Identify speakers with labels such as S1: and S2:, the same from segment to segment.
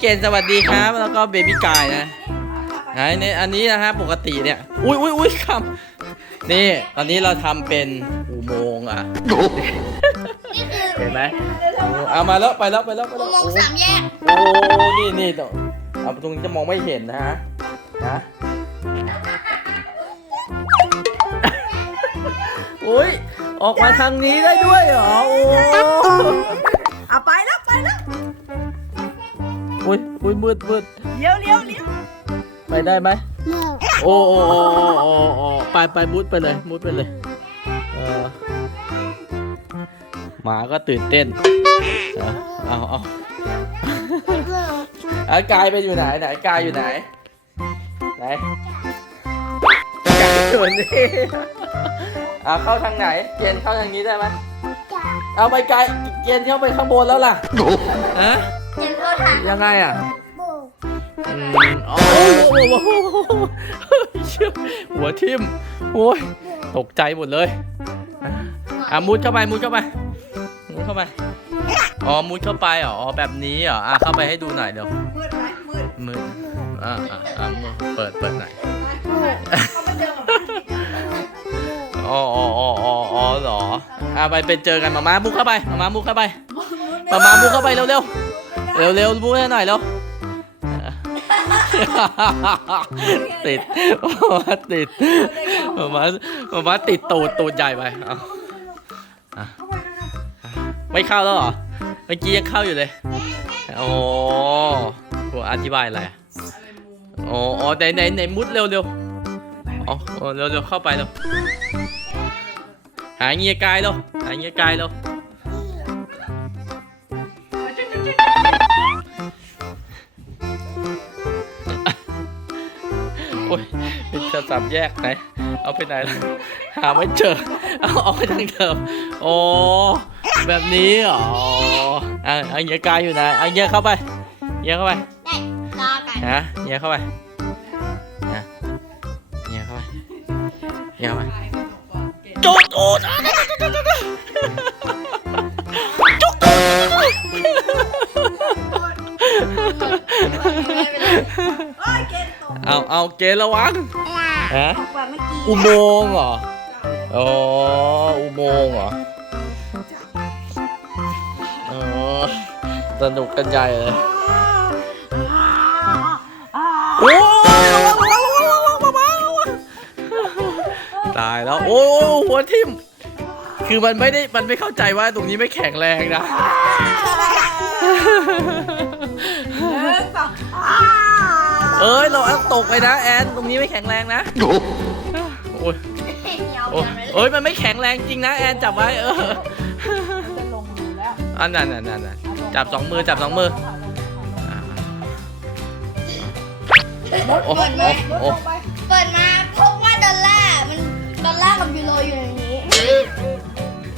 S1: เกณฑ์สวัสดีครับ แล้วก็เบบี้กายนะไหนเนี่ยอันนี้นะฮะปกติเนี่ย อุ้ยอุ้ยอุ้ยคำนี่ ตอนนี้เราทำเป็นอุโมงค์อะ
S2: นี่คือ
S1: เห็นไหมเอามาแล้วไปแล้วไปแล้วไป
S2: อุ
S1: แล้ว
S2: โมงค์สามแยก
S1: โอ้นี่นี่ต้องเอาตรงนี้จะมองไม่เห็นนะฮะนะอุ้ยออกมาทางนี้ได้ด้วยเหรอโอ้
S3: เอาไปแล้วไปแล้ว
S1: อุ้ยอุ้ยมืดมืด
S3: เลี้ยวเลี้ยวเลี้ยว
S1: ไปได้ไหมโอ้โอ้โอ้โอ้โอ้โอ้ไปไปมุดไปเลยมุดไปเลยเออหมาก็ตื่นเต้นเออเอาเอาเอากายไปอยู่ไหนไหนกายอยู่ไหนไหนกายอยู่นี่เอาเข้าทางไหน เกียนเข้าทางนี้ได้ไหมเอาไปกายเกียนเข้าไปข้างบนแล้วล่ะฮะ
S2: เห็นเขาทาง
S1: ยังไงอะอืมอ๋อโอ้โหเชี่ยหัวทิ่มโอ้ยตกใจหมดเลยอะมุดเข้าไปมุดเข้าไปมุดเข้าไปอ๋อมุดเข้าไปเหรออ๋อแบบนี้เหรออะเข้าไปให้ดูหน่อยเดี๋ยว
S3: มืดไหมมืด
S1: มืดอะอะอะมืดเปิดเปิดหน่อย
S3: เขาไปเจอกับมัน
S1: อ๋ออ๋ออ๋ออ๋ออ๋อเหรออะไปไปเจอกันมามามุดเข้าไปมามามุดเข้าไปมามามุดเข้าไปเร็วเร็ว เร็วเร็วๆมุดให้หน่อยเร็วติดมาติดมามามาติดตูดตูดใหญ่ไปเอาอะไม่เข้าแล้วเหรอ เมื่อกี้ยังเข้าอยู่เลย โอ้โหอธิบายอะไรอะโอ้อ๋อไหนไหนไหนมุดเร็วเร็วอ๋ออ๋อเร็วเร็วเข้าไปเร็วหาเงียกายเร็วหาเงียกายเร็ว อ้ยเป็นกระสับแยกไหน เอาไปไหนล่ะหาไม่เจอ เอาเอาไปทางเดิมโอ้แบบนี้เหรออะอันเงียกายอยู่ไหนอันเงียเข้าไปเงียเข้าไป
S2: ได้รอกัน
S1: ฮะเงียเข้าไปฮะเงียเข้าไปเงียเข้าไปจุดอุดอะจุดอุด
S2: เก
S3: ณฑ์ตก
S1: เอาเอาเกณฑ์ระวังฮะ
S3: ตกแบบเมื่อกี้
S1: อุโมงค์เหรออ๋ออุโมงค์เหรออ๋อสนุกกันใหญ่เลยโอ้ยระวังระวังระวังระวังระวังระวังตายแล้วโอ้ยหัวทิ่มคือมันไม่ได้มันไม่เข้าใจว่าตรงนี้ไม่แข็งแรงนะ เอ้ยเราเอาตกไปนะแอนตรงนี้ไม่แข็งแรงนะโอ้ย
S2: เหนียว
S1: โอ้ย
S2: กันไปเลย
S1: เอ้ยมันไม่แข็งแรงจริงนะแอนจับไว้เออ
S3: จะลงมือแล้ว
S1: อันนั้นนั่นนั่นนั่นจับสองมือจับสองมืออ่าโอ้โอ้โอ้โอ้
S2: เปิดมาพบว่าดอลลาร์มันดอลลาร์กับยูโรอยู่ในนี้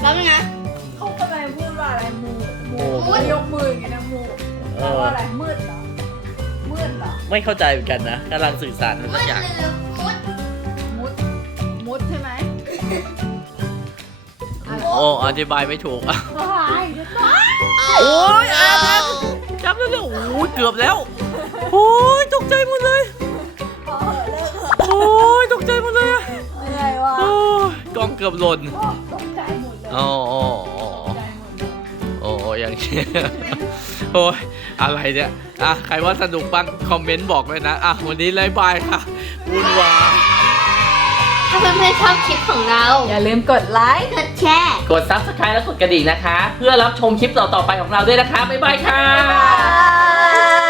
S2: แล้วนะ
S3: เขากำลังพูดว่าอะไรมูมู
S1: โอ้
S3: มันยกมืออย่างนี้นะมู
S1: เอ
S3: แปล
S1: อ
S3: ว่าอะไรมืดเหรอมืดเหรอ
S1: ไม่เข้าใจเหมือนกันนะกำลังสื่อสารอะไร
S2: มุ
S1: สัก
S2: ด
S1: อย่าง
S2: หรือมุด
S3: มุด มุดใช่ไหม
S1: โอ้อธิบายไม่ถูกอะ
S3: ตายจะตาย
S1: โอ้ยแอนแอนจับแล้วเร็วโอ้ยเกือบแล้วโอ้ยตกใจหมดเลย
S3: พอเหอะเลิกเหอะ
S1: โอ้ยตกใจหมดเลยอะ
S3: เหนื่อยว่ะ
S1: โอ้ยกล้องเกือบหล่น
S3: ตกใจหมดเลย
S1: โอ้โอ้โอ้ โอ้อย่างนี้โอ้ยอะไรเนี่ยอะใครว่าสนุกบ้างคอมเมนต์บอกเลยนะอะวันนี้ไลฟ์บายค่ะวุ่นวาย
S2: ถ้าเพื่อนๆชอบคลิปของเรา
S3: อย่าลืมกดไลค์
S2: กดแชร์
S1: กด subscribe และกดกระดิ่งนะคะ เพื่อรับชมคลิปต่อๆไปของเราด้วยนะคะ บ๊ายบายค่ะ
S3: บ๊ายบาย